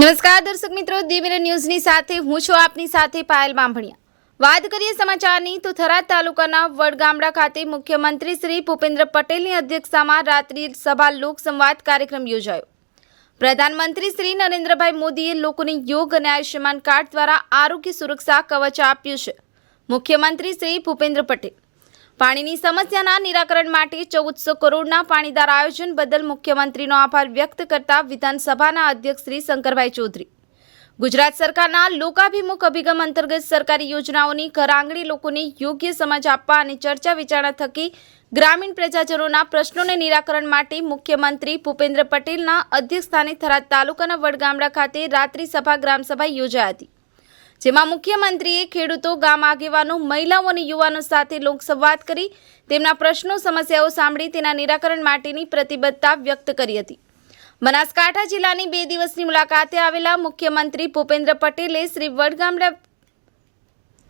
નમસ્કાર દર્શક મિત્રો દિવ્ય ન્યૂઝની સાથે હું છું આપની સાથે પાયલ બાંભણિયા. વાત કરીએ સમાચારની, તો થરાદ તાલુકાના વડગામડા ખાતે મુખ્યમંત્રી શ્રી ભૂપેન્દ્ર પટેલની અધ્યક્ષતામાં રાત્રિ સભા લોક સંવાદ કાર્યક્રમ યોજાયો. પ્રધાનમંત્રી શ્રી નરેન્દ્રભાઈ મોદીએ લોકોને યોગ અને આયુષ્યમાન કાર્ડ દ્વારા આરોગ્ય સુરક્ષા કવચ આપ્યું છે. મુખ્યમંત્રી શ્રી ભૂપેન્દ્ર પટેલ પાણીની સમસ્યાના નિરાકરણ માટે ચૌદસો કરોડના પાણીદાર આયોજન બદલ મુખ્યમંત્રીનો આભાર વ્યક્ત કરતા વિધાનસભાના અધ્યક્ષ શ્રી શંકરભાઈ ચૌધરી. ગુજરાત સરકારના લોકાભિમુખ અભિગમ અંતર્ગત સરકારી યોજનાઓની ઘર આંગણી લોકોને યોગ્ય સમજ આપવા અને ચર્ચા વિચારણા થકી ગ્રામીણ પ્રજાજનોના પ્રશ્નોને નિરાકરણ માટે મુખ્યમંત્રી ભૂપેન્દ્ર પટેલના અધ્યક્ષસ્થાને થરાદ તાલુકાના વડગામડા ખાતે રાત્રિ સભા ગ્રામસભા યોજાઈ હતી. જેમાં મુખ્યમંત્રીએ ખેડૂતો, ગામ આગેવાનો, મહિલાઓ અને યુવાનો સાથે લોકસંવાદ કરી તેમના પ્રશ્નો, સમસ્યાઓ સાંભળી તેના નિરાકરણ માટેની પ્રતિબદ્ધતા વ્યક્ત કરી હતી. બનાસકાંઠા જિલ્લાની બે દિવસની મુલાકાતે આવેલા મુખ્યમંત્રી ભૂપેન્દ્ર પટેલે શ્રી વડગામડા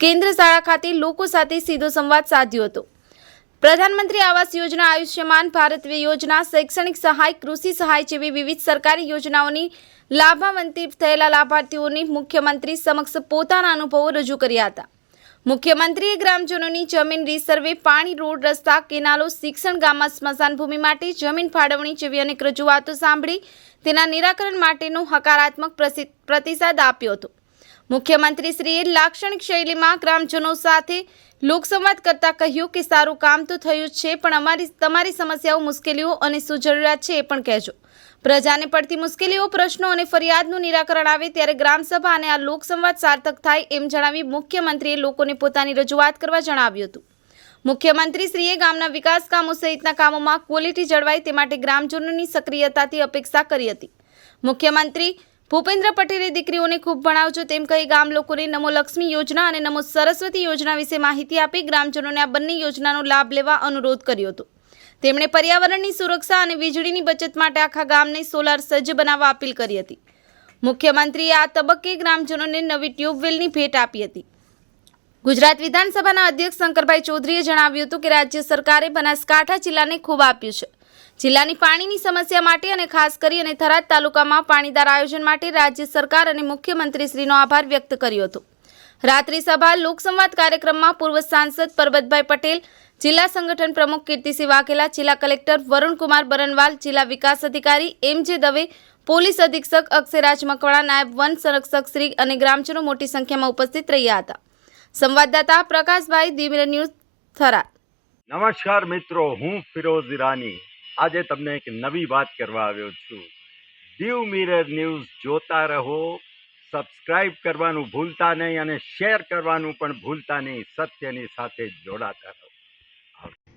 કેન્દ્ર શાળા ખાતે લોકો સાથે સીધો સંવાદ સાધ્યો હતો. પ્રધાનમંત્રી આવાસ યોજના આયુષ્યમાન ભારત યોજના, શૈક્ષણિક સહાય, કૃષિ સહાય જેવી વિવિધ સરકારી યોજનાઓની લાભાવંતિત થયેલા લાભાર્થીઓની મુખ્યમંત્રી સમક્ષ પોતાના અનુભવો રજૂ કર્યા હતા. મુખ્યમંત્રીએ ગ્રામજનોની જમીન રીસર્વે, પાણી, રોડ, રસ્તા, કેનાલો, શિક્ષણ, ગામમાં સ્મશાન ભૂમિ માટે જમીન ફાળવણી જેવી અનેક રજૂઆતો સાંભળી તેના નિરાકરણ માટેનો હકારાત્મક પ્રતિસાદ આપ્યો હતો. મુખ્યમંત્રીશ્રીએ લાક્ષણિક શૈલીમાં ગ્રામજનો સાથે લોકસંવાદ કરતા કહ્યું કે સારું કામ તો થયું છે, પણ અમારી તમારી સમસ્યાઓ મુશ્કેલીઓ અને શું જરૂરિયાત છે, એ પણ કહેજો. પ્રજાને પડતી મુશ્કેલીઓ, પ્રશ્નો અને ફરિયાદનું નિરાકરણ આવે ત્યારે ગ્રામસભા અને આ લોકસંવાદ સાર્થક થાય એમ જણાવી મુખ્યમંત્રીએ લોકોને પોતાની રજૂઆત કરવા જણાવ્યું હતું. મુખ્યમંત્રીશ્રીએ ગામના વિકાસ કામો સહિતના કામોમાં ક્વોલિટી જળવાય તે માટે ગ્રામજનોની સક્રિયતાથી અપેક્ષા કરી હતી. મુખ્યમંત્રી ભૂપેન્દ્ર પટેલે દીકરીઓને ખૂબ ભણાવજો તેમ કહી ગામ લોકોને નમો લક્ષ્મી યોજના અને નમો સરસ્વતી યોજના વિશે માહિતી આપી ગ્રામજનોને આ બંને યોજનાનો લાભ લેવા અનુરોધ કર્યો હતો. તેમણે પર્યાવરણની સુરક્ષા અને વીજળીની બચત માટે આખા ગામને સોલાર સજ્જ બનાવવા અપીલ કરી હતી. મુખ્યમંત્રીએ આ તબક્કે ગ્રામજનોને નવી ટ્યુબવેલની ભેટ આપી હતી. ગુજરાત વિધાનસભાના અધ્યક્ષ શંકરભાઈ ચૌધરીએ જણાવ્યું હતું કે રાજ્ય સરકારે બનાસકાંઠા જિલ્લાને ખૂબ આપ્યું છે. જિલ્લાની પાણીની સમસ્યા માટે અને ખાસ કરી અને થરાદ તાલુકામાં પાણીદાર આયોજન માટે રાજ્ય સરકાર અને મુખ્યમંત્રીશ્રીનો આભાર વ્યક્ત કર્યો હતો. રાત્રિ સભા, લોકસંવાદ કાર્યક્રમમાં પૂર્વ સાંસદ પરબતભાઈ પટેલ, જિલ્લા સંગઠન પ્રમુખ કીર્તિસિંહ વાઘેલા, જિલ્લા કલેક્ટર વરુણકુમાર બરનવાલ, જિલ્લા વિકાસ અધિકારી એમ જે દવે, પોલીસ અધિક્ષક અક્ષયરાજ મકવાણા, નાયબ વન સંરક્ષક શ્રી અને ગ્રામજનો મોટી સંખ્યામાં ઉપસ્થિત રહ્યા હતા. સંવાદદાતા પ્રકાશભાઈ દિવ્ય ન્યૂઝ થરાદ. નમસ્કાર મિત્રો, હું ફિરોઝ ઈરાની. આજે તમને એક નવી વાત કરવા આવ્યો છું. દીવ મિરર ન્યૂઝ જોતા રહો, સબસ્ક્રાઇબ કરવાનું ભૂલતા નહીં અને શેર કરવાનું પણ ભૂલતા નહીં, સત્યની સાથે જોડાતા રહો.